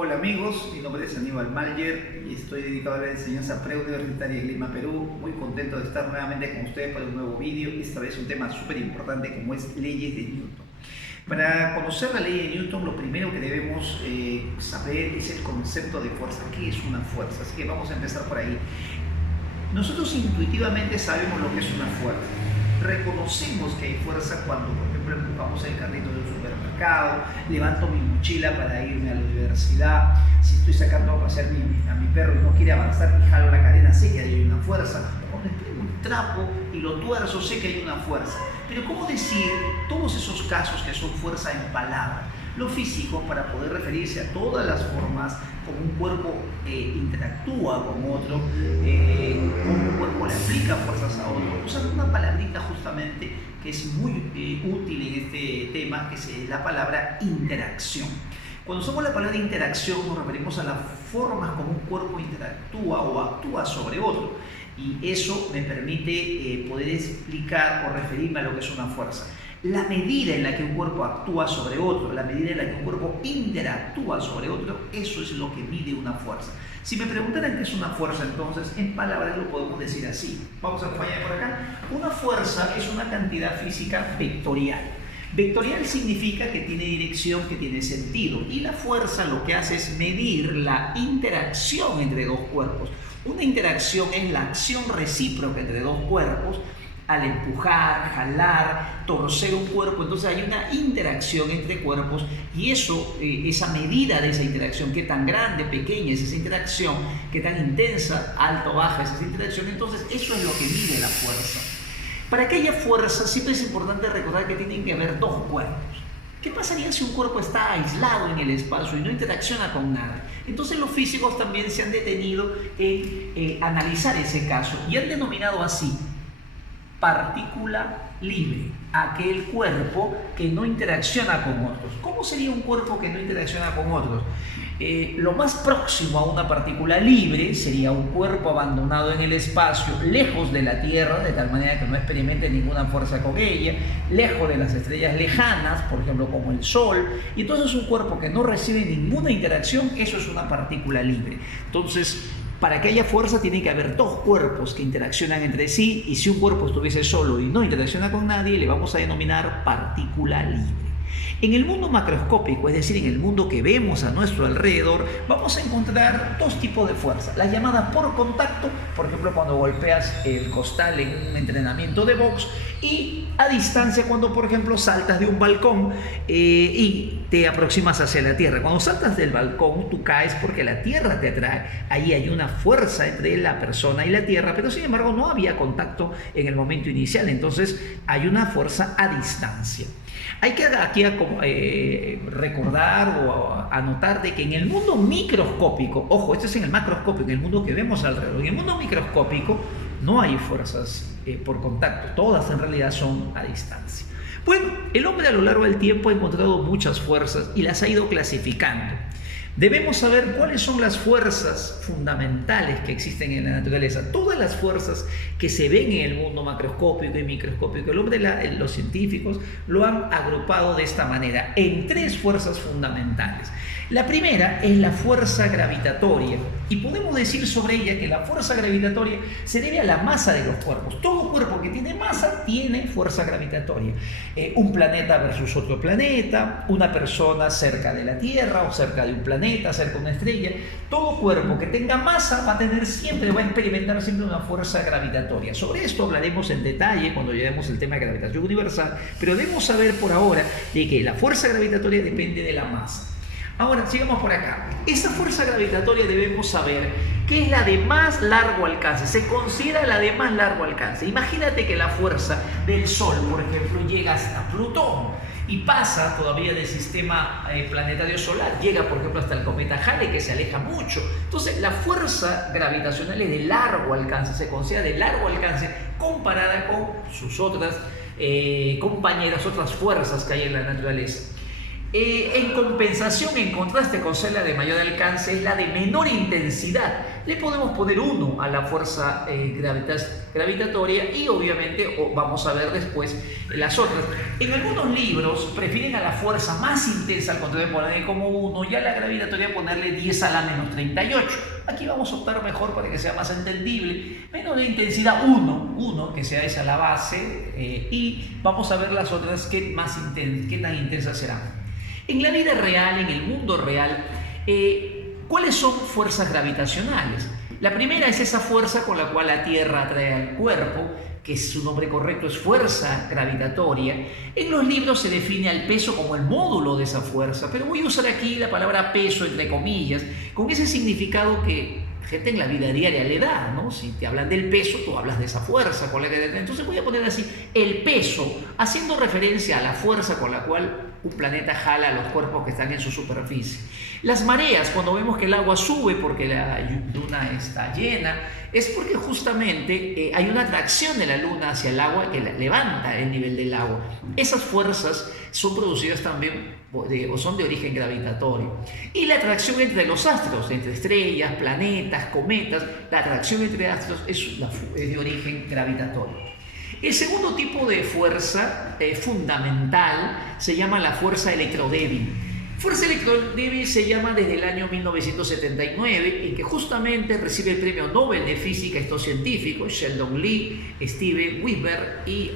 Hola amigos, mi nombre es Aníbal Malyer y estoy dedicado a la enseñanza preuniversitaria en Lima, Perú. Muy contento de estar nuevamente con ustedes para un nuevo vídeo. Esta vez un tema súper importante como es leyes de Newton. Para conocer la ley de Newton, lo primero que debemos saber es el concepto de fuerza. ¿Qué es una fuerza? Así que vamos a empezar por ahí. Nosotros intuitivamente sabemos lo que es una fuerza. Reconocemos que hay fuerza cuando, por ejemplo, empujamos el carrito del supermercado, levanto mi mochila para irme a la universidad, si estoy sacando a pasear a mi perro y no quiere avanzar y jalo la cadena, sé que hay una fuerza. Cuando tengo un trapo y lo tuerzo, sé que hay una fuerza. Pero ¿cómo decir todos esos casos que son fuerza en palabras? Lo físico, para poder referirse a todas las formas como un cuerpo interactúa con otro, como un cuerpo le aplica fuerzas a otro, usando una palabrita justamente que es muy útil en este tema, que es la palabra interacción. Cuando usamos la palabra interacción nos referimos a las formas como un cuerpo interactúa o actúa sobre otro, y eso me permite poder explicar o referirme a lo que es una fuerza. La medida en la que un cuerpo actúa sobre otro, la medida en la que un cuerpo interactúa sobre otro, eso es lo que mide una fuerza. Si me preguntaran qué es una fuerza, entonces en palabras lo podemos decir así. Vamos a acompañar por acá. Una fuerza es una cantidad física vectorial. Vectorial significa que tiene dirección, que tiene sentido. Y la fuerza lo que hace es medir la interacción entre dos cuerpos. Una interacción es la acción recíproca entre dos cuerpos. Al empujar, jalar, torcer un cuerpo, entonces hay una interacción entre cuerpos, y eso, esa medida de esa interacción, qué tan grande, pequeña es esa interacción, qué tan intensa, alta o baja es esa interacción, entonces eso es lo que mide la fuerza. Para que haya fuerza siempre es importante recordar que tienen que haber dos cuerpos. ¿Qué pasaría si un cuerpo está aislado en el espacio y no interacciona con nada? Entonces los físicos también se han detenido en analizar ese caso y han denominado así: partícula libre, aquel cuerpo que no interacciona con otros. ¿Cómo sería un cuerpo que no interacciona con otros? Lo más próximo a una partícula libre sería un cuerpo abandonado en el espacio, lejos de la Tierra, de tal manera que no experimente ninguna fuerza con ella, lejos de las estrellas lejanas, por ejemplo como el Sol, y entonces un cuerpo que no recibe ninguna interacción, eso es una partícula libre. Entonces, para que haya fuerza tiene que haber dos cuerpos que interaccionan entre sí, y si un cuerpo estuviese solo y no interacciona con nadie, le vamos a denominar partícula libre. En el mundo macroscópico, es decir, en el mundo que vemos a nuestro alrededor, vamos a encontrar dos tipos de fuerza. Las llamadas por contacto, por ejemplo, cuando golpeas el costal en un entrenamiento de box, y a distancia, cuando, por ejemplo, saltas de un balcón y te aproximas hacia la tierra. Cuando saltas del balcón, tú caes porque la tierra te atrae. Ahí hay una fuerza entre la persona y la tierra, pero sin embargo no había contacto en el momento inicial, entonces hay una fuerza a distancia. Hay que aquí recordar o anotar de que en el mundo microscópico, ojo, esto es en el macroscópico, en el mundo que vemos alrededor, en el mundo microscópico no hay fuerzas por contacto, todas en realidad son a distancia. Bueno, el hombre a lo largo del tiempo ha encontrado muchas fuerzas y las ha ido clasificando. Debemos saber cuáles son las fuerzas fundamentales que existen en la naturaleza. Todas las fuerzas que se ven en el mundo macroscópico y microscópico, el hombre, los científicos lo han agrupado de esta manera, en tres fuerzas fundamentales. La primera es la fuerza gravitatoria, y podemos decir sobre ella que la fuerza gravitatoria se debe a la masa de los cuerpos. Todo cuerpo que tiene masa tiene fuerza gravitatoria. Un planeta versus otro planeta, una persona cerca de la Tierra o cerca de un planeta, cerca de una estrella. Todo cuerpo que tenga masa va a experimentar siempre una fuerza gravitatoria. Sobre esto hablaremos en detalle cuando lleguemos al tema de gravitación universal, pero debemos saber por ahora de que la fuerza gravitatoria depende de la masa. Ahora, sigamos por acá. Esa fuerza gravitatoria debemos saber que es la de más largo alcance. Se considera la de más largo alcance. Imagínate que la fuerza del Sol, por ejemplo, llega hasta Plutón y pasa todavía del sistema planetario solar. Llega, por ejemplo, hasta el cometa Halley, que se aleja mucho. Entonces, la fuerza gravitacional es de largo alcance. Se considera de largo alcance comparada con sus otras compañeras, otras fuerzas que hay en la naturaleza. En compensación, en contraste con ser la de mayor alcance, es la de menor intensidad. Le podemos poner 1 a la fuerza gravitatoria y obviamente vamos a ver después las otras. En algunos libros prefieren a la fuerza más intensa, al contrario de ponerle como 1, y a la gravitatoria ponerle 10 a la menos 38. Aquí vamos a optar mejor para que sea más entendible. Menor intensidad 1, que sea esa la base, y vamos a ver las otras qué tan intensas serán. En la vida real, en el mundo real, ¿cuáles son fuerzas gravitacionales? La primera es esa fuerza con la cual la Tierra atrae al cuerpo, que su nombre correcto es fuerza gravitatoria. En los libros se define al peso como el módulo de esa fuerza, pero voy a usar aquí la palabra peso entre comillas, con ese significado que gente en la vida diaria le da, ¿no? Si te hablan del peso, tú hablas de esa fuerza con la que... Entonces voy a poner así, el peso, haciendo referencia a la fuerza con la cual un planeta jala a los cuerpos que están en su superficie. Las mareas, cuando vemos que el agua sube porque la luna está llena, es porque justamente hay una atracción de la luna hacia el agua que levanta el nivel del agua. Esas fuerzas son producidas también o son de origen gravitatorio. Y la atracción entre los astros, entre estrellas, planetas, cometas, la atracción entre astros es de origen gravitatorio. El segundo tipo de fuerza fundamental se llama la fuerza electrodébil. Fuerza electrodébil se llama desde el año 1979, en que justamente recibe el premio Nobel de Física estos científicos, Sheldon Lee, Steven Weber y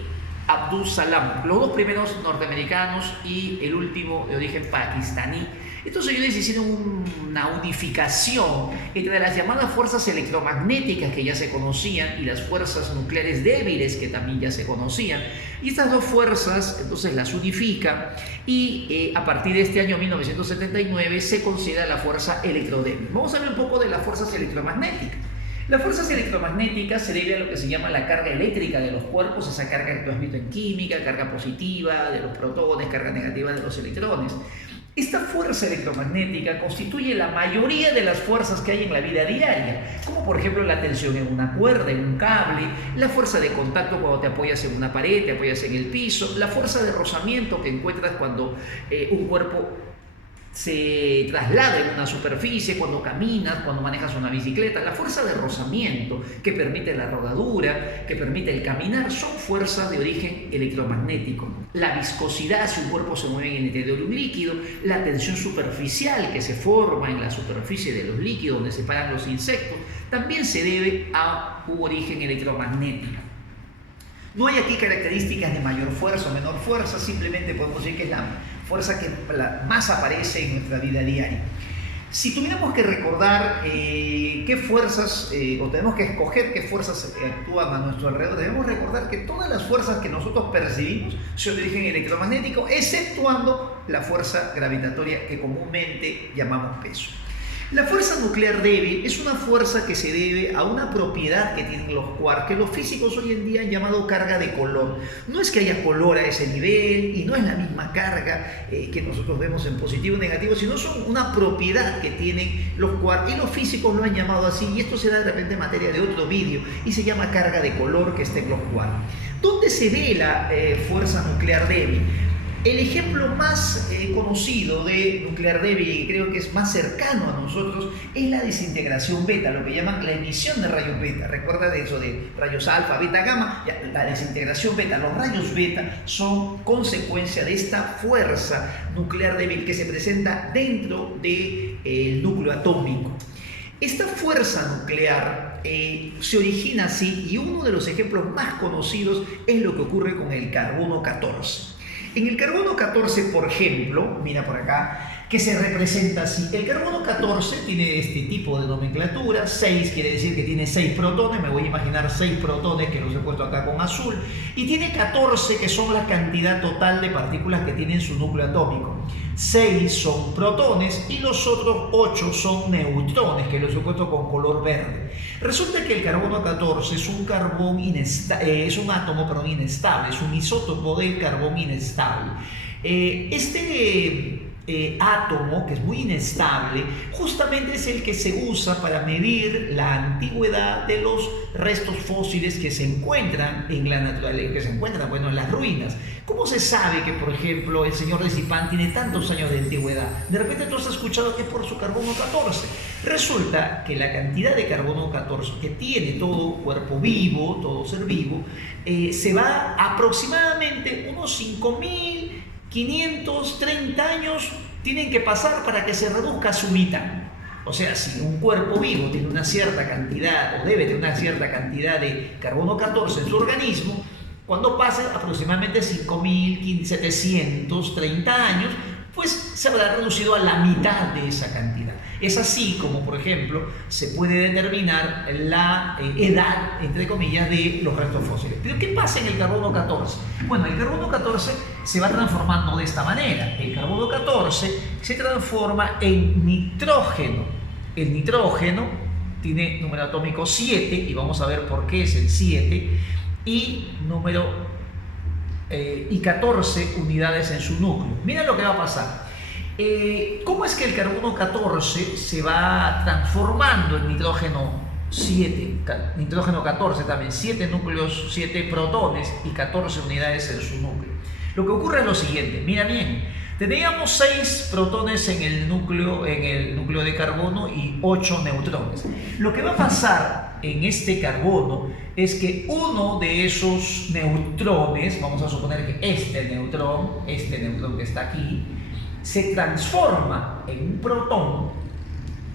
Abdul Salam, los dos primeros norteamericanos y el último de origen pakistaní. Estos señores hicieron una unificación entre las llamadas fuerzas electromagnéticas que ya se conocían y las fuerzas nucleares débiles que también ya se conocían. Y estas dos fuerzas entonces las unifican y a partir de este año 1979 se considera la fuerza electrodébil. Vamos a ver un poco de las fuerzas electromagnéticas. Las fuerzas electromagnéticas se debe a lo que se llama la carga eléctrica de los cuerpos, esa carga que tú has visto en química, carga positiva de los protones, carga negativa de los electrones. Esta fuerza electromagnética constituye la mayoría de las fuerzas que hay en la vida diaria, como por ejemplo la tensión en una cuerda, en un cable, la fuerza de contacto cuando te apoyas en una pared, te apoyas en el piso, la fuerza de rozamiento que encuentras cuando un cuerpo se traslada en una superficie, cuando caminas, cuando manejas una bicicleta. La fuerza de rozamiento que permite la rodadura, que permite el caminar, son fuerzas de origen electromagnético. La viscosidad, si un cuerpo se mueve en el interior de un líquido, la tensión superficial que se forma en la superficie de los líquidos donde se paran los insectos, también se debe a un origen electromagnético. No hay aquí características de mayor fuerza o menor fuerza, simplemente podemos decir que es la fuerza que más aparece en nuestra vida diaria. Si tuviéramos que recordar qué fuerzas, o tenemos que escoger qué fuerzas actúan a nuestro alrededor, debemos recordar que todas las fuerzas que nosotros percibimos son de origen electromagnético, exceptuando la fuerza gravitatoria que comúnmente llamamos peso. La fuerza nuclear débil es una fuerza que se debe a una propiedad que tienen los quarks, que los físicos hoy en día han llamado carga de color. No es que haya color a ese nivel y no es la misma carga que nosotros vemos en positivo o negativo, sino son una propiedad que tienen los quarks y los físicos lo han llamado así, y esto será de repente materia de otro vídeo y se llama carga de color que está en los quarks. ¿Dónde se ve la fuerza nuclear débil? El ejemplo más conocido de nuclear débil y creo que es más cercano a nosotros es la desintegración beta, lo que llaman la emisión de rayos beta. Recuerda de eso de rayos alfa, beta, gamma. La desintegración beta, los rayos beta son consecuencia de esta fuerza nuclear débil que se presenta dentro del núcleo atómico. Esta fuerza nuclear se origina así, y uno de los ejemplos más conocidos es lo que ocurre con el carbono 14. En el carbono 14, por ejemplo, mira por acá, que se representa así. El carbono 14 tiene este tipo de nomenclatura. 6 quiere decir que tiene 6 protones. Me voy a imaginar 6 protones que los he puesto acá con azul. Y tiene 14 que son la cantidad total de partículas que tiene en su núcleo atómico. 6 son protones y los otros 8 son neutrones, que los he puesto con color verde. Resulta que el carbono 14 es un átomo inestable, es un isótopo del carbón inestable. Este átomo, que es muy inestable, justamente es el que se usa para medir la antigüedad de los restos fósiles que se encuentran en la naturaleza, que se encuentran, bueno, en las ruinas. ¿Cómo se sabe que, por ejemplo, el señor de Zipán tiene tantos años de antigüedad? De repente tú has escuchado que es por su carbono 14. Resulta que la cantidad de carbono 14 que tiene todo cuerpo vivo, todo ser vivo, se va aproximadamente unos 5.530 años tienen que pasar para que se reduzca a su mitad. O sea, si un cuerpo vivo tiene una cierta cantidad o debe tener una cierta cantidad de carbono 14 en su organismo, cuando pase aproximadamente 5.730 años, pues se habrá reducido a la mitad de esa cantidad. Es así como, por ejemplo, se puede determinar la edad, entre comillas, de los restos fósiles. Pero ¿qué pasa en el carbono 14? Bueno, el carbono 14 se va transformando de esta manera. El carbono 14 se transforma en nitrógeno. El nitrógeno tiene número atómico 7, y vamos a ver por qué es el 7, y 14 unidades en su núcleo. Mira lo que va a pasar. ¿Cómo es que el carbono 14 se va transformando en nitrógeno 7, nitrógeno 14 también, 7 núcleos, 7 protones y 14 unidades en su núcleo? Lo que ocurre es lo siguiente, mira bien, teníamos 6 protones en el núcleo de carbono y 8 neutrones. Lo que va a pasar en este carbono es que uno de esos neutrones, vamos a suponer que este neutrón que está aquí, se transforma en un protón,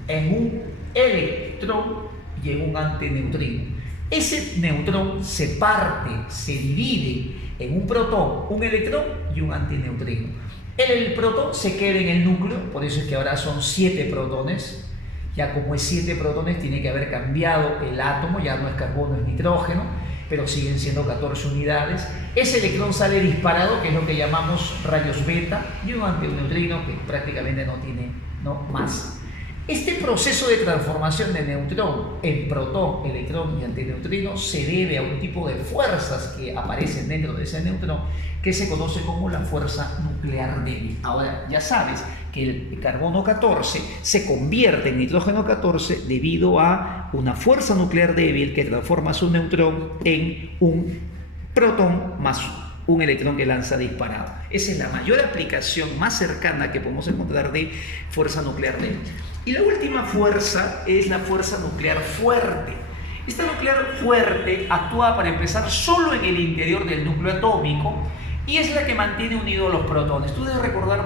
en un electrón y en un antineutrino. Ese neutrón se parte, se divide en un protón, un electrón y un antineutrino. El protón se queda en el núcleo, por eso es que ahora son 7 protones. Ya como es 7 protones, tiene que haber cambiado el átomo, ya no es carbono, es nitrógeno, pero siguen siendo 14 unidades. Ese electrón sale disparado, que es lo que llamamos rayos beta, y un antineutrino que prácticamente no tiene masa. Este proceso de transformación de neutrón en protón, electrón y antineutrino se debe a un tipo de fuerzas que aparecen dentro de ese neutrón que se conoce como la fuerza nuclear débil. Ahora ya sabes que el carbono 14 se convierte en nitrógeno 14 debido a una fuerza nuclear débil que transforma su neutrón en un protón más un electrón que lanza disparado. Esa es la mayor aplicación más cercana que podemos encontrar de fuerza nuclear débil. Y la última fuerza es la fuerza nuclear fuerte. Esta nuclear fuerte actúa, para empezar, solo en el interior del núcleo atómico y es la que mantiene unidos los protones. Tú debes recordar,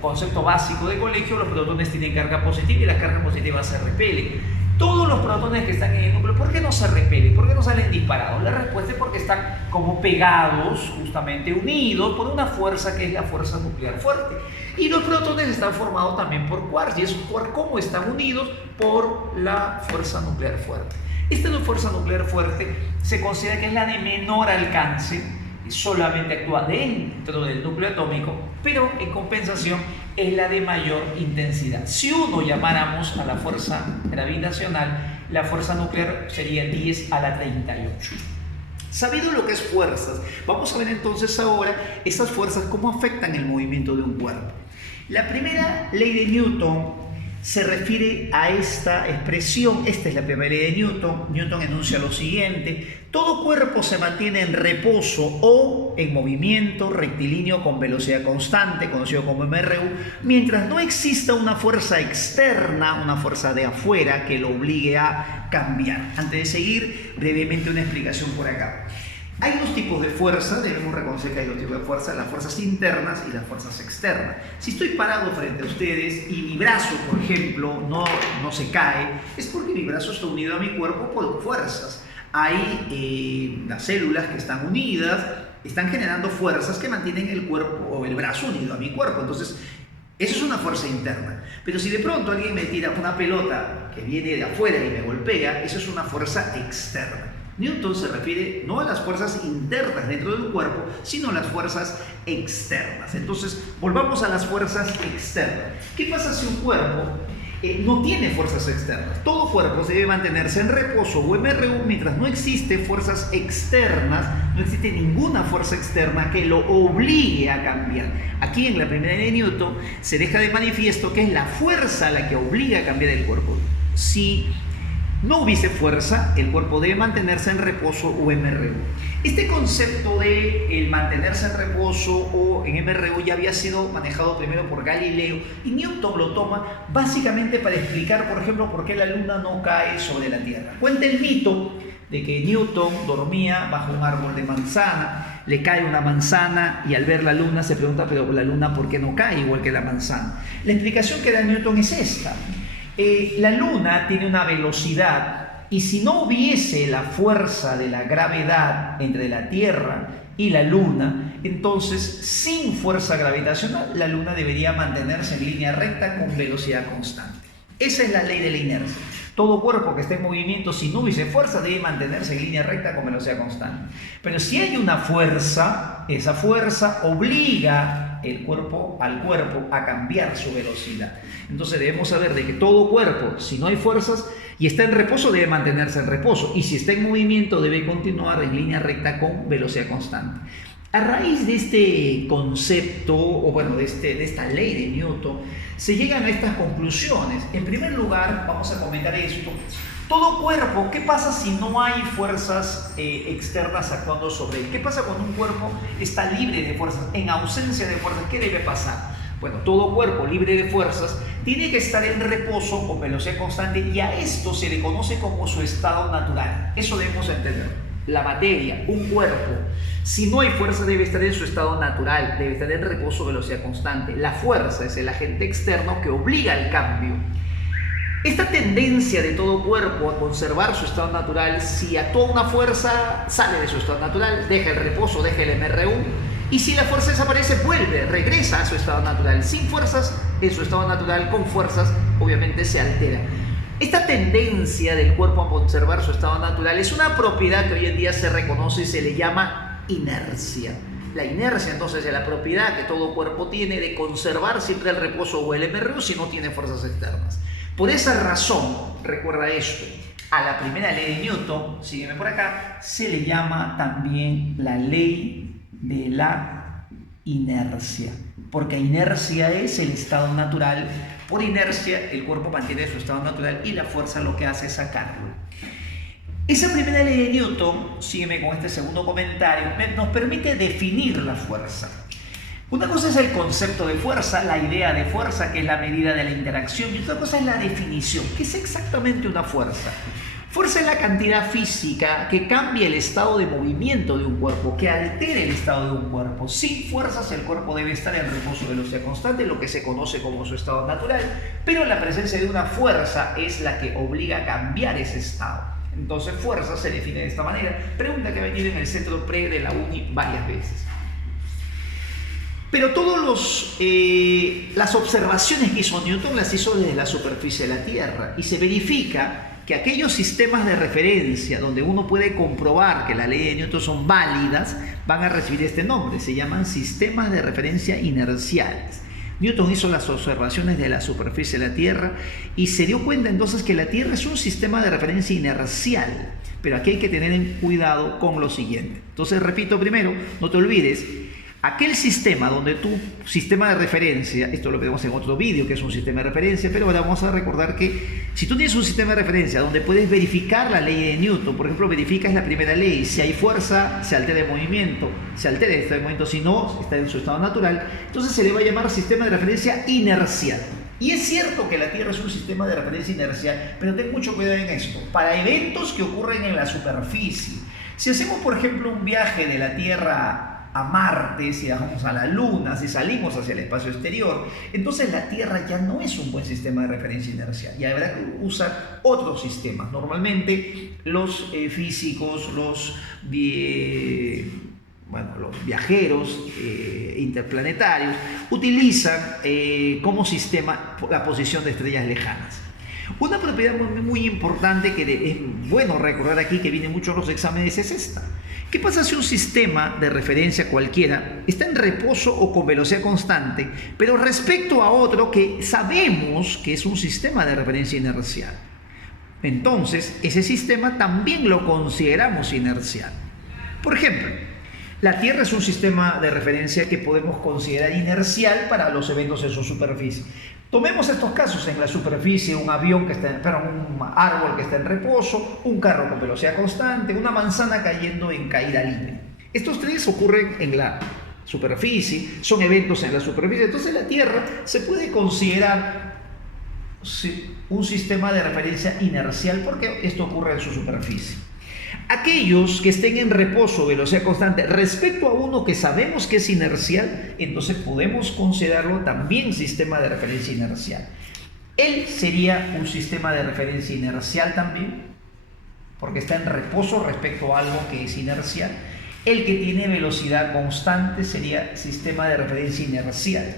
concepto básico de colegio, los protones tienen carga positiva y las cargas positivas se repelen. Todos los protones que están en el núcleo, ¿por qué no se repelen? ¿Por qué no salen disparados? La respuesta es porque están como pegados, justamente unidos por una fuerza que es la fuerza nuclear fuerte. Y los protones están formados también por quarks, y esos quarks, ¿cómo están unidos? Por la fuerza nuclear fuerte. Esta fuerza nuclear fuerte se considera que es la de menor alcance, solamente actúa dentro del núcleo atómico, pero en compensación es la de mayor intensidad. Si uno llamáramos a la fuerza gravitacional, la fuerza nuclear sería 10 a la 38. Sabido lo que es fuerzas, vamos a ver entonces ahora esas fuerzas cómo afectan el movimiento de un cuerpo. La primera ley de Newton se refiere a esta expresión. Esta es la primera ley de Newton. Newton enuncia lo siguiente: todo cuerpo se mantiene en reposo o en movimiento rectilíneo con velocidad constante, conocido como MRU, mientras no exista una fuerza externa, una fuerza de afuera que lo obligue a cambiar. Antes de seguir, brevemente una explicación por acá. Hay dos tipos de fuerza, debemos reconocer que hay dos tipos de fuerza, las fuerzas internas y las fuerzas externas. Si estoy parado frente a ustedes y mi brazo, por ejemplo, no se cae, es porque mi brazo está unido a mi cuerpo por fuerzas. Hay las células que están unidas, están generando fuerzas que mantienen el cuerpo o el brazo unido a mi cuerpo. Entonces, eso es una fuerza interna. Pero si de pronto alguien me tira una pelota que viene de afuera y me golpea, eso es una fuerza externa. Newton se refiere no a las fuerzas internas dentro del cuerpo, sino a las fuerzas externas. Entonces, volvamos a las fuerzas externas. ¿Qué pasa si un cuerpo no tiene fuerzas externas. Todo cuerpo se debe mantenerse en reposo o MRU mientras no existe fuerzas externas, no existe ninguna fuerza externa que lo obligue a cambiar. Aquí en la primera ley de Newton se deja de manifiesto que es la fuerza la que obliga a cambiar el cuerpo. Si no hubiese fuerza, el cuerpo debe mantenerse en reposo o MRU. Este concepto de el mantenerse en reposo o en MRU ya había sido manejado primero por Galileo y Newton lo toma básicamente para explicar, por ejemplo, por qué la luna no cae sobre la Tierra. Cuenta el mito de que Newton dormía bajo un árbol de manzana, le cae una manzana y al ver la luna se pregunta, pero la luna ¿por qué no cae igual que la manzana? La explicación que da Newton es esta. La luna tiene una velocidad y si no hubiese la fuerza de la gravedad entre la Tierra y la luna, entonces sin fuerza gravitacional la luna debería mantenerse en línea recta con velocidad constante. Esa es la ley de la inercia. Todo cuerpo que esté en movimiento, si no hubiese fuerza, debe mantenerse en línea recta con velocidad constante. Pero si hay una fuerza, esa fuerza obliga al cuerpo a cambiar su velocidad. Entonces debemos saber de que todo cuerpo, si no hay fuerzas y está en reposo, debe mantenerse en reposo. Y si está en movimiento, debe continuar en línea recta con velocidad constante. A raíz de este concepto, o bueno, de esta ley de Newton, se llegan a estas conclusiones. En primer lugar, vamos a comentar esto. Todo cuerpo, ¿qué pasa si no hay fuerzas externas actuando sobre él? ¿Qué pasa cuando un cuerpo está libre de fuerzas? En ausencia de fuerzas, ¿qué debe pasar? Bueno, todo cuerpo libre de fuerzas tiene que estar en reposo con velocidad constante y a esto se le conoce como su estado natural. Eso debemos entender. La materia, un cuerpo, si no hay fuerza debe estar en su estado natural, debe estar en reposo, velocidad constante. La fuerza es el agente externo que obliga al cambio. Esta tendencia de todo cuerpo a conservar su estado natural, si actúa una fuerza, sale de su estado natural, deja el reposo, deja el MRU, y si la fuerza desaparece, vuelve, regresa a su estado natural. Sin fuerzas, en su estado natural, con fuerzas, obviamente se altera. Esta tendencia del cuerpo a conservar su estado natural es una propiedad que hoy en día se reconoce y se le llama inercia. La inercia entonces es la propiedad que todo cuerpo tiene de conservar siempre el reposo o el MRU si no tiene fuerzas externas. Por esa razón, recuerda esto, a la primera ley de Newton, sígueme por acá, se le llama también la ley de la inercia, porque inercia es el estado natural. Por inercia, el cuerpo mantiene su estado natural y la fuerza lo que hace es sacarlo. Esa primera ley de Newton, sígueme con este segundo comentario, nos permite definir la fuerza. Una cosa es el concepto de fuerza, la idea de fuerza, que es la medida de la interacción, y otra cosa es la definición, que es exactamente una fuerza. Fuerza es la cantidad física que cambia el estado de movimiento de un cuerpo, que altere el estado de un cuerpo. Sin fuerzas el cuerpo debe estar en reposo de velocidad constante, lo que se conoce como su estado natural, pero la presencia de una fuerza es la que obliga a cambiar ese estado. Entonces fuerza se define de esta manera. Pregunta que va a venir en el centro pre de la uni varias veces. Pero todas las observaciones que hizo Newton las hizo desde la superficie de la Tierra y se verifica que aquellos sistemas de referencia donde uno puede comprobar que las leyes de Newton son válidas van a recibir este nombre, se llaman sistemas de referencia inerciales. Newton hizo las observaciones de la superficie de la Tierra y se dio cuenta entonces que la Tierra es un sistema de referencia inercial, pero aquí hay que tener cuidado con lo siguiente. Entonces repito primero, no te olvides, aquel sistema donde tu sistema de referencia, esto lo vemos en otro vídeo que es un sistema de referencia, pero ahora vamos a recordar que si tú tienes un sistema de referencia donde puedes verificar la ley de Newton, por ejemplo, verificas la primera ley, si hay fuerza, se altera el movimiento, se altera el estado de movimiento, si no, está en su estado natural, entonces se le va a llamar sistema de referencia inercial. Y es cierto que la Tierra es un sistema de referencia inercial, pero ten mucho cuidado en esto, para eventos que ocurren en la superficie. Si hacemos, por ejemplo, un viaje de la Tierra a Marte, si vamos a la Luna, si salimos hacia el espacio exterior, entonces la Tierra ya no es un buen sistema de referencia inercial y habrá que usar otros sistemas. Normalmente los físicos, los viajeros interplanetarios utilizan como sistema la posición de estrellas lejanas. Una propiedad muy importante que es bueno recordar aquí, que viene mucho en los exámenes, es esta. ¿Qué pasa si un sistema de referencia cualquiera está en reposo o con velocidad constante, pero respecto a otro que sabemos que es un sistema de referencia inercial? Entonces, ese sistema también lo consideramos inercial. Por ejemplo, la Tierra es un sistema de referencia que podemos considerar inercial para los eventos en su superficie. Tomemos estos casos en la superficie: un avión que está, un árbol que está en reposo, un carro con velocidad constante, una manzana cayendo en caída libre. Estos tres ocurren en la superficie, son eventos en la superficie. Entonces la Tierra se puede considerar un sistema de referencia inercial porque esto ocurre en su superficie. Aquellos que estén en reposo, velocidad constante, respecto a uno que sabemos que es inercial, entonces podemos considerarlo también sistema de referencia inercial. Él sería un sistema de referencia inercial también, porque está en reposo respecto a algo que es inercial. El que tiene velocidad constante sería sistema de referencia inercial.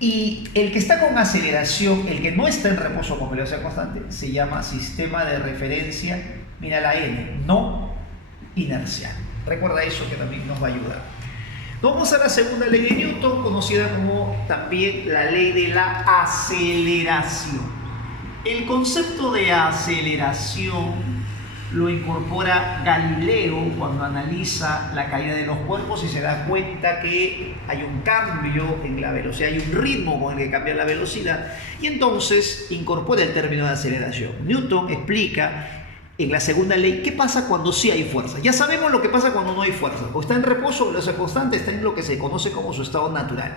Y el que está con aceleración, el que no está en reposo con velocidad constante, se llama sistema de referencia, mira la N, no inercial. Recuerda eso, que también nos va a ayudar. Vamos a la segunda ley de Newton, conocida como también la ley de la aceleración. El concepto de aceleración lo incorpora Galileo cuando analiza la caída de los cuerpos y se da cuenta que hay un cambio en la velocidad, hay un ritmo con el que cambia la velocidad, y entonces incorpora el término de aceleración. Newton explica en la segunda ley qué pasa cuando sí hay fuerza. Ya sabemos lo que pasa cuando no hay fuerza. O está en reposo, velocidad constante, está en lo que se conoce como su estado natural.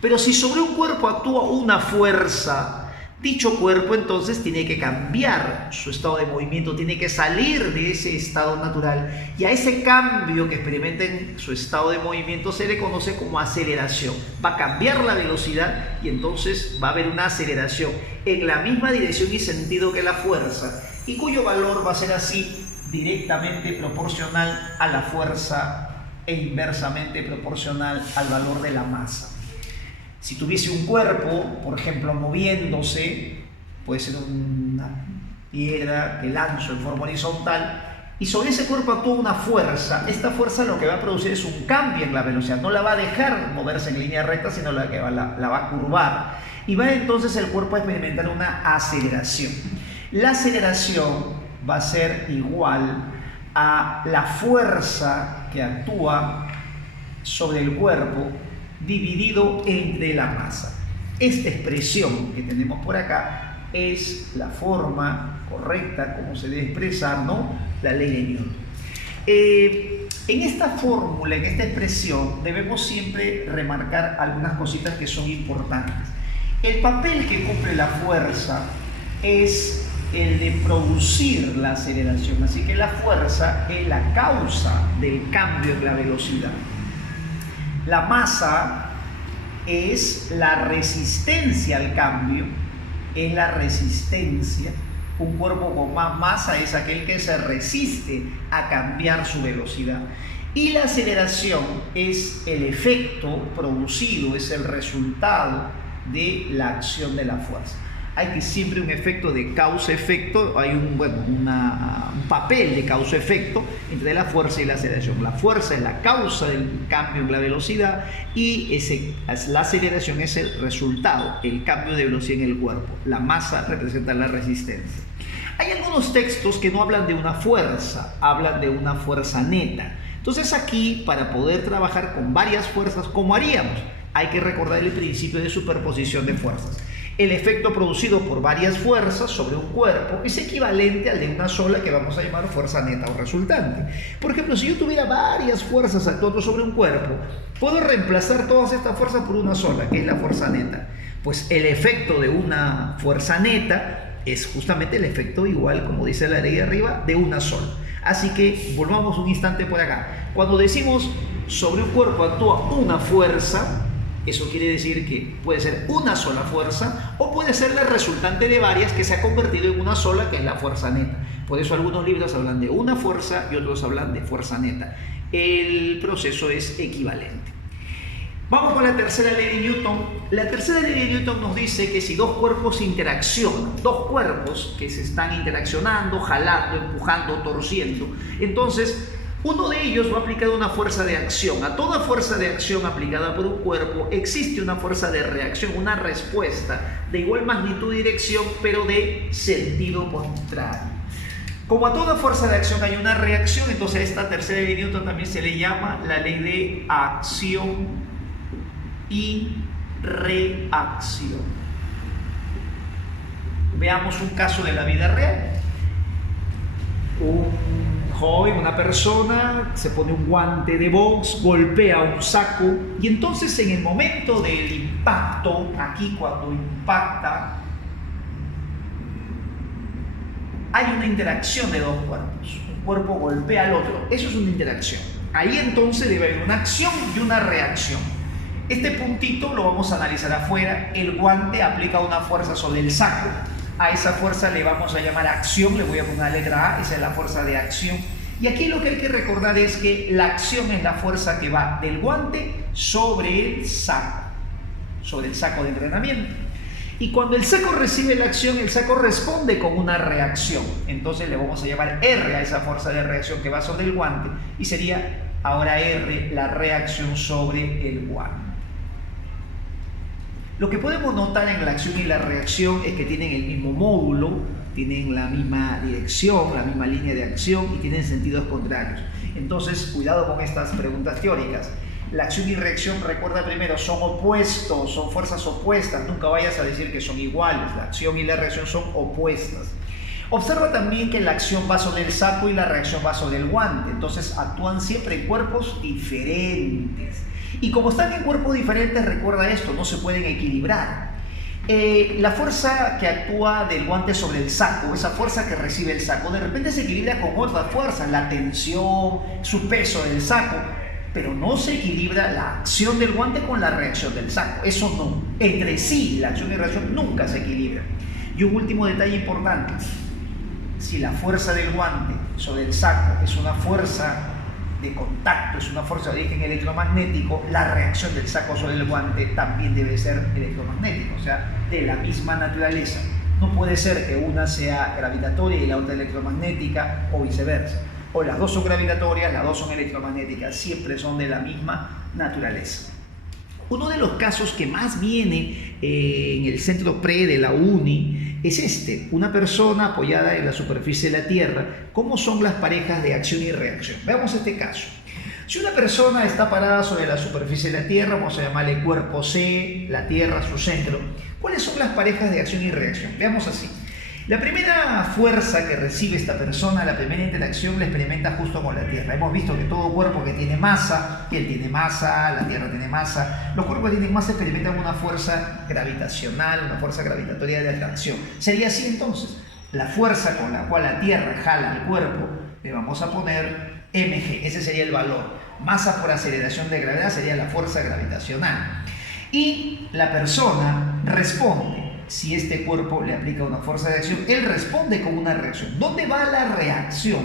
Pero si sobre un cuerpo actúa una fuerza, dicho cuerpo entonces tiene que cambiar su estado de movimiento, tiene que salir de ese estado natural, y a ese cambio que experimenta en su estado de movimiento se le conoce como aceleración. Va a cambiar la velocidad y entonces va a haber una aceleración en la misma dirección y sentido que la fuerza, y cuyo valor va a ser así directamente proporcional a la fuerza e inversamente proporcional al valor de la masa. Si tuviese un cuerpo, por ejemplo, moviéndose, puede ser una piedra que lanzo en forma horizontal, y sobre ese cuerpo actúa una fuerza. Esta fuerza lo que va a producir es un cambio en la velocidad, no la va a dejar moverse en línea recta, sino la va a curvar, y va entonces el cuerpo a experimentar una aceleración. La aceleración va a ser igual a la fuerza que actúa sobre el cuerpo dividido entre la masa. Esta expresión que tenemos por acá es la forma correcta como se debe expresar, ¿no?, la ley de Newton. En esta fórmula, en esta expresión, debemos siempre remarcar algunas cositas que son importantes. El papel que cumple la fuerza es el de producir la aceleración, así que la fuerza es la causa del cambio en la velocidad. La masa es la resistencia al cambio, es la resistencia. Un cuerpo con más masa es aquel que se resiste a cambiar su velocidad. Y la aceleración es el efecto producido, es el resultado de la acción de la fuerza. Hay que siempre un efecto de causa-efecto, hay un papel de causa-efecto entre la fuerza y la aceleración. La fuerza es la causa del cambio en la velocidad y la aceleración es el resultado, el cambio de velocidad en el cuerpo. La masa representa la resistencia. Hay algunos textos que no hablan de una fuerza, hablan de una fuerza neta. Entonces aquí, para poder trabajar con varias fuerzas, ¿cómo haríamos? Hay que recordar el principio de superposición de fuerzas. El efecto producido por varias fuerzas sobre un cuerpo es equivalente al de una sola, que vamos a llamar fuerza neta o resultante. Por ejemplo, si yo tuviera varias fuerzas actuando sobre un cuerpo, puedo reemplazar todas estas fuerzas por una sola, que es la fuerza neta. Pues el efecto de una fuerza neta es justamente el efecto igual, como dice la ley de arriba, de una sola. Así que volvamos un instante por acá. Cuando decimos sobre un cuerpo actúa una fuerza, eso quiere decir que puede ser una sola fuerza o puede ser la resultante de varias que se ha convertido en una sola, que es la fuerza neta. Por eso algunos libros hablan de una fuerza y otros hablan de fuerza neta. El proceso es equivalente. Vamos con la tercera ley de Newton. La tercera ley de Newton nos dice que si dos cuerpos interaccionan, dos cuerpos que se están interaccionando, jalando, empujando, torciendo, entonces uno de ellos va a aplicar una fuerza de acción. A toda fuerza de acción aplicada por un cuerpo existe una fuerza de reacción, una respuesta de igual magnitud y dirección, pero de sentido contrario. Como a toda fuerza de acción hay una reacción, entonces a esta tercera ley de Newton también se le llama la ley de acción y reacción. Veamos un caso de la vida real. Un joven, una persona, se pone un guante de box, golpea un saco y entonces en el momento del impacto, aquí cuando impacta, hay una interacción de dos cuerpos. Un cuerpo golpea al otro. Eso es una interacción. Ahí entonces debe haber una acción y una reacción. Este puntito lo vamos a analizar afuera. El guante aplica una fuerza sobre el saco. A esa fuerza le vamos a llamar acción. Le voy a poner la letra A. Esa es la fuerza de acción. Y aquí lo que hay que recordar es que la acción es la fuerza que va del guante sobre el saco de entrenamiento. Y cuando el saco recibe la acción, el saco responde con una reacción. Entonces le vamos a llamar R a esa fuerza de reacción que va sobre el guante. Y sería ahora R la reacción sobre el guante. Lo que podemos notar en la acción y la reacción es que tienen el mismo módulo, tienen la misma dirección, la misma línea de acción y tienen sentidos contrarios. Entonces, cuidado con estas preguntas teóricas. La acción y reacción, recuerda primero, son opuestos, son fuerzas opuestas. Nunca vayas a decir que son iguales. La acción y la reacción son opuestas. Observa también que la acción va sobre el saco y la reacción va sobre el guante. Entonces actúan siempre en cuerpos diferentes. Y como están en cuerpos diferentes, recuerda esto, no se pueden equilibrar. La fuerza que actúa del guante sobre el saco, esa fuerza que recibe el saco, de repente se equilibra con otras fuerzas, la tensión, su peso del saco. Pero no se equilibra la acción del guante con la reacción del saco. Eso no. Entre sí, la acción y la reacción nunca se equilibran. Y un último detalle importante. Si la fuerza del guante sobre el saco es una fuerza de contacto, es una fuerza de origen electromagnético, la reacción del saco sobre el guante también debe ser electromagnética, o sea, de la misma naturaleza. No puede ser que una sea gravitatoria y la otra electromagnética o viceversa. O las dos son gravitatorias, las dos son electromagnéticas, siempre son de la misma naturaleza. Uno de los casos que más viene en el centro pre de la uni es este, una persona apoyada en la superficie de la Tierra. ¿Cómo son las parejas de acción y reacción? Veamos este caso. Si una persona está parada sobre la superficie de la Tierra, vamos a llamarle cuerpo C, la Tierra, su centro. ¿Cuáles son las parejas de acción y reacción? Veamos así. La primera fuerza que recibe esta persona, la primera interacción, la experimenta justo con la Tierra. Hemos visto que todo cuerpo que tiene masa, que él tiene masa, la Tierra tiene masa, los cuerpos que tienen masa experimentan una fuerza gravitacional, una fuerza gravitatoria de atracción. Sería así entonces, la fuerza con la cual la Tierra jala al cuerpo, le vamos a poner mg, ese sería el valor. Masa por aceleración de gravedad sería la fuerza gravitacional. Y la persona responde. Si este cuerpo le aplica una fuerza de acción, él responde con una reacción. ¿Dónde va la reacción?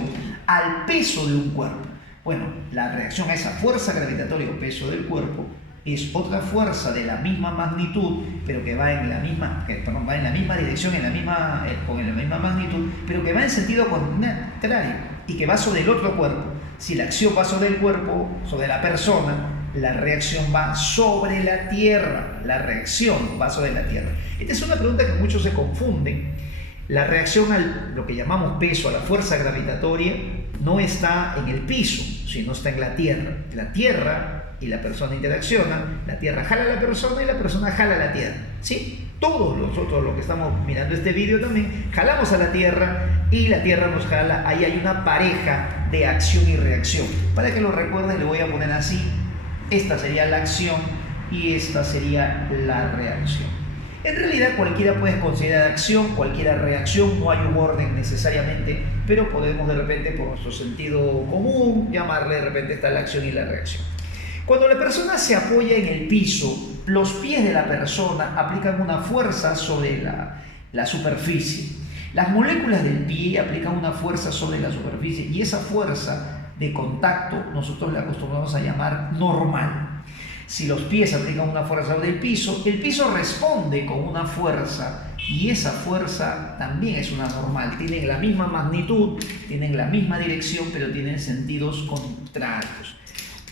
Al peso de un cuerpo. Bueno, la reacción a esa fuerza gravitatoria o peso del cuerpo es otra fuerza de la misma magnitud, pero que va en la misma, va en la misma dirección, con la misma magnitud, pero que va en sentido contrario y que va sobre el otro cuerpo. Si la acción va sobre el cuerpo, sobre la persona, la reacción va sobre la Tierra. La reacción va sobre la Tierra. Esta es una pregunta que muchos se confunden. La reacción a lo que llamamos peso, a la fuerza gravitatoria, no está en el piso, sino está en la Tierra. La Tierra y la persona interaccionan, la Tierra jala a la persona y la persona jala a la Tierra. ¿Sí? Todos nosotros, los que estamos mirando este vídeo también, jalamos a la Tierra y la Tierra nos jala. Ahí hay una pareja de acción y reacción. Para que lo recuerden, le voy a poner así. Esta sería la acción y esta sería la reacción. En realidad cualquiera puede considerar acción, cualquiera reacción, no hay un orden necesariamente, pero podemos de repente por nuestro sentido común llamarle de repente esta la acción y la reacción. Cuando la persona se apoya en el piso, los pies de la persona aplican una fuerza sobre la superficie. Las moléculas del pie aplican una fuerza sobre la superficie y esa fuerza de contacto nosotros le acostumbramos a llamar normal. Si los pies aplican una fuerza sobre el piso responde con una fuerza y esa fuerza también es una normal. Tienen la misma magnitud, tienen la misma dirección, pero tienen sentidos contrarios.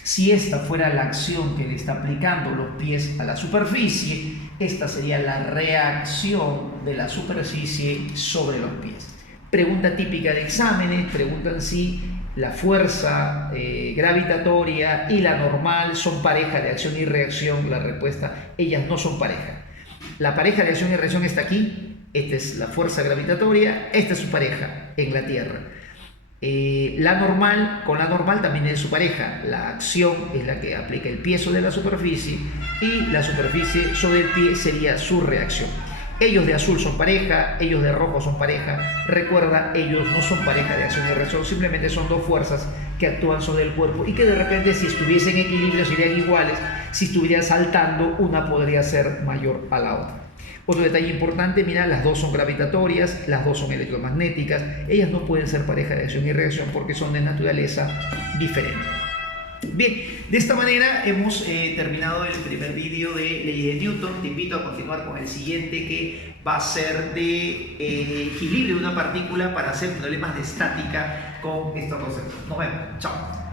Si esta fuera la acción que le está aplicando los pies a la superficie, esta sería la reacción de la superficie sobre los pies. Pregunta típica de exámenes, preguntan si la fuerza gravitatoria y la normal son pareja de acción y reacción. La respuesta, ellas no son pareja. La pareja de acción y reacción está aquí, esta es la fuerza gravitatoria, esta es su pareja en la Tierra. La normal, con la normal también es su pareja. La acción es la que aplica el pie sobre la superficie y la superficie sobre el pie sería su reacción. Ellos de azul son pareja, ellos de rojo son pareja. Recuerda, ellos no son pareja de acción y reacción, simplemente son dos fuerzas que actúan sobre el cuerpo y que de repente, si estuviesen en equilibrio, serían iguales. Si estuvieran saltando, una podría ser mayor a la otra. Otro detalle importante, mira, las dos son gravitatorias, las dos son electromagnéticas. Ellas no pueden ser pareja de acción y reacción porque son de naturaleza diferente. Bien, de esta manera hemos terminado el primer vídeo de leyes de Newton. Te invito a continuar con el siguiente, que va a ser de equilibrio de una partícula para hacer problemas de estática con estos conceptos. Nos vemos, chao.